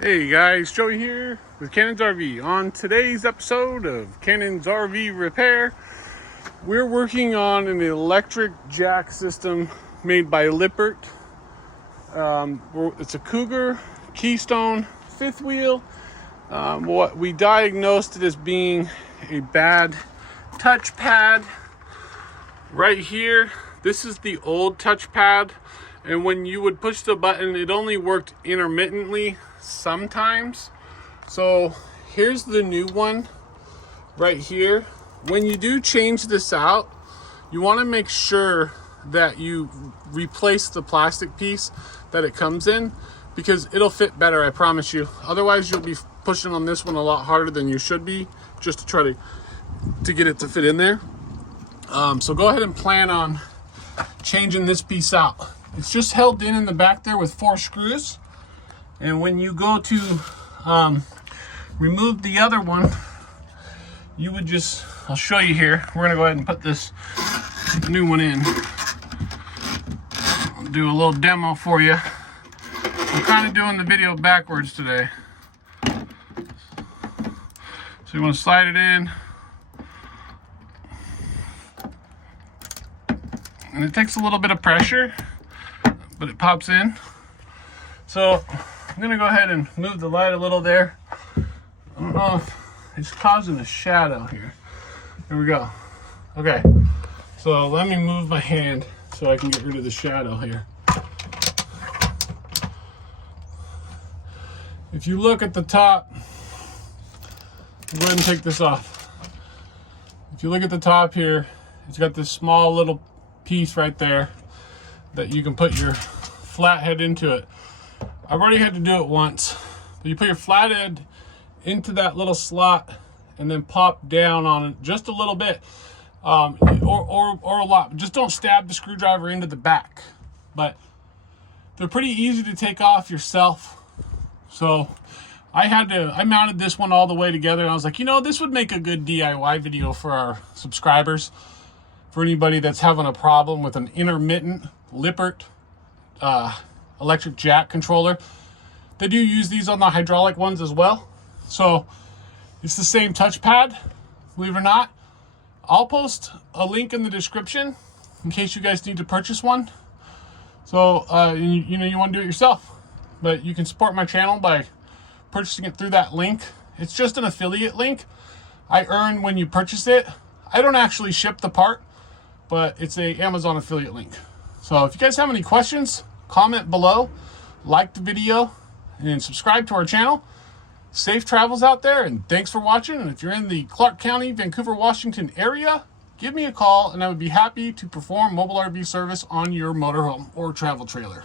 Hey guys, Joey here with Cannon's RV. On today's episode of Cannon's RV Repair, we're working on an electric jack system made by Lippert. It's a Cougar Keystone fifth wheel. What we diagnosed it as being a bad touchpad right here. This is the old touchpad, and when you would push the button, it only worked intermittently sometimes. So here's the new one right here. When you do change this out, you want to make sure that you replace the plastic piece that it comes in, because it'll fit better, I promise you. Otherwise you'll be pushing on this one a lot harder than you should be, just to try to get it to fit in there. So go ahead and plan on changing this piece out. It's just held in the back there with 4 screws. And when you go to remove the other one, you would just, I'll show you here. We're gonna go ahead and put this new one in. I'll do a little demo for you. I'm kind of doing the video backwards today. So you want to slide it in. And it takes a little bit of pressure, but it pops in. So I'm gonna go ahead and move the light a little there. I don't know if it's causing a shadow here. There we go. Okay, so let me move my hand so I can get rid of the shadow here. If you look at the top, go ahead and take this off. If you look at the top here, it's got this small little piece right there that you can put your flathead into it. I've already had to do it once, but you put your flathead into that little slot and then pop down on it just a little bit, or a lot. Just don't stab the screwdriver into the back. But they're pretty easy to take off yourself. So I mounted this one all the way together, and I was like, you know, this would make a good DIY video for our subscribers. For anybody that's having a problem with an intermittent Lippert electric jack controller. They do use these on the hydraulic ones as well. So it's the same touchpad, believe it or not. I'll post a link in the description in case you guys need to purchase one. So you want to do it yourself, but you can support my channel by purchasing it through that link. It's just an affiliate link. I earn when you purchase it. I don't actually ship the part, but it's a Amazon affiliate link. So if you guys have any questions, comment below, like the video, and subscribe to our channel. Safe travels out there, and thanks for watching. And if you're in the Clark County, Vancouver, Washington area, give me a call and I would be happy to perform mobile RV service on your motorhome or travel trailer.